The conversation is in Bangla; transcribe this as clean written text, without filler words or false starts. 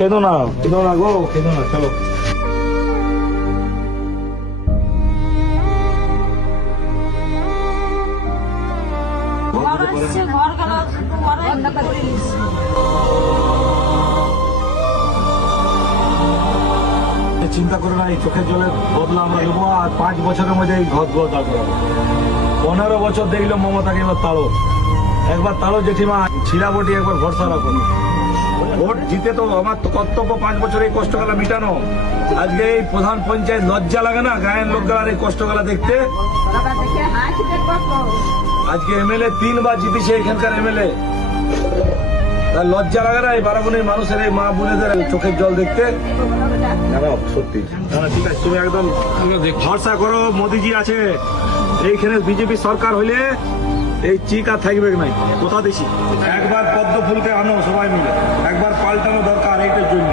কেঁদো না গো, কেঁদো না, চলো। চিন্তা করো না, এই চোখের জলের বদলা আমরা দেবো, আর 5 বছরের মধ্যে এই ঘর দাঁড় করাবো। 15 বছর দেখলো মমতাকে, এবার তাড়ো, একবার তাড়ো জেঠিমা, ছিলাবটি একবার ভরসা রাখো। ভোট জিতে তো আমার তো কর্তব্য 5 বছর এই কষ্টগুলা মিটানো। আজকে এই প্রধান পঞ্চায়েত লজ্জা লাগে না গায়ের লোকগুলার এই কষ্টগুলা দেখতে? আজকে এমএলএ 3 বার জিতেছে এখানকার এমএলএ, তার লজ্জা লাগে না এই বারাবণীর মানুষের, এই মা বোনেদের চোখের জল দেখতে? সত্যি ঠিক আছে, তুমি একদম ভরসা করো, মোদিজি আছে এইখানে। বিজেপি সরকার হইলে এই চিক আর থাকবে নাই, কথা দিছি। একবার পদ্ম ফুলকে আনো সবাই মিলে, একবার পাল্টানো দরকার এইটার জন্য।